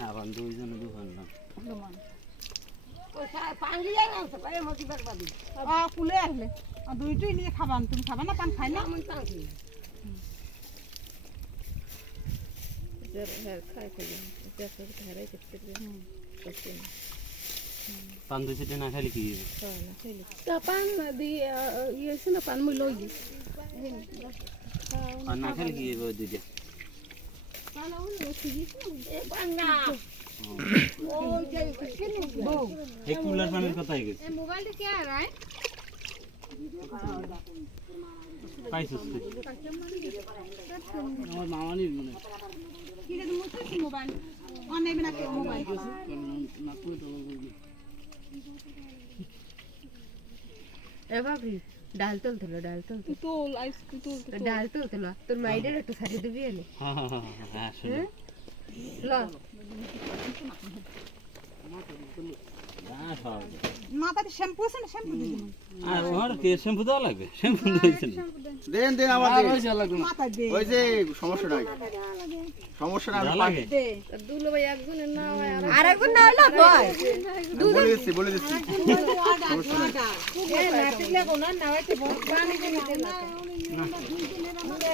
আবার দুইজনে দুজন না কুলে আসলে দুইটাই নিয়ে খাবান তুমি খাবা না পান খাই না পান দুই সিটে না খাইলে কি পান দিয়ে ইয়ে আছে না পান মই লই আর না খাইলে কি ওই দুইটা এই কুলার পানির কথাই গেছে মোবাইলটা কে আর আয় পাইছিস তুই আমার মামানির মনে কি রে মুছে মোবাইল অনেক না কে মোবাইল না করে তো এ বাবি ডাল তুলছিল তোল আইস তোল ডাল তুলছিল তোর মাইডের একটু সাথে দিবি এনে হ্যাঁ শুনে ল মাথাতে শ্যাম্পু আছে না শ্যাম্পু দিয়ে দিন আর ওর কি শ্যাম্পু দেওয়া লাগবে শ্যাম্পু দিয়েছেন দেন দেন আমাদের মাথা দে ওই যে সমস্যা নাই সমস্যা নাই দেওয়া লাগে দে দুলো ভাই একজনের না হয় আর একজন না হলো তুই বলে দিচ্ছি সমস্যা নাই এ নাটক লাগো না নাওয়াইতে পানি দিতে না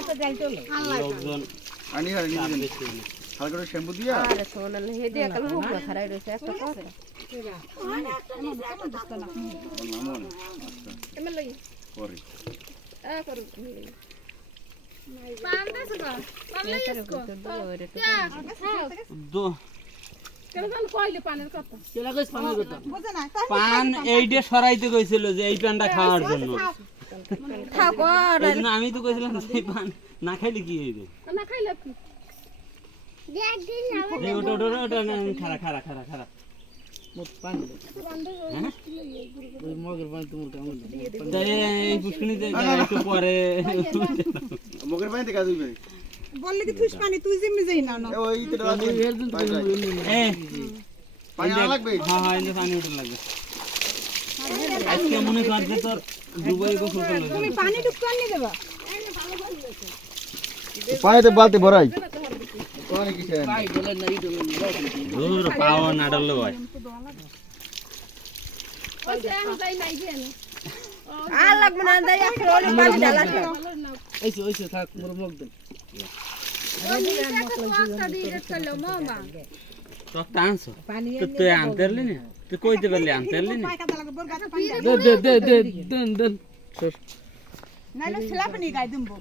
একটা জাল চলো লোকজন আনি আর নিয়ে বেশি হালকা করে শ্যাম্পু দিয়া আরে সোনাল হে দিয়ে কাল হুক না খারাই রইছে একটা কথা নামন কেমন লাগি পরে আ করু পান দাস বা পান লাইসকো দো কেন জান কইলে পানের কথা কেলা কইছ পানের কথা বুঝে না পান এইটা সরাইতে কইছিল যে এই পানটা খাওয়ার জন্য থাকো এই জন্য আমি তো কইছিলাম সেই পান না খাইলে কি হইবে না খাইলে কি এই ওটা খারা খারা খারা খারা মত পান হ্যাঁ ওই মগের পান তোমার কেমন তাই এই পুষ্কনিতে একটু পরে মগের পানিতে কাজ হইবে বললি কি তুই পানি তুই জিম্মি যাই না না ওই তো এই পানি না লাগবে হ্যাঁ হ্যাঁ এই পানি উঠে লাগবে আজকে মনে করছে তোর দুবাই গোসল করলো তুমি পানি টুকু আনি দেবা পানিতে বালতি ভরাই পানি কিসে পাই বলে না ই দলে দূর পাওয়া না ডাললে ভাই ওই যে আমি যাই নাই দেন আর লাগবে না দাই একটা ওলি পানি ডালা ওইসে থাক মোর মগ দেন ওই নিচে একটা তোয়াক্কা দিয়ে চলো মামা তো আনছো তুই আনতে পারলি না তুই কইতে পারলি আনতে পারলি না পায়খানা লাগে বল গাছ পানি দে দেন দেন নাইলে ছেলা পানি গাই দিমবো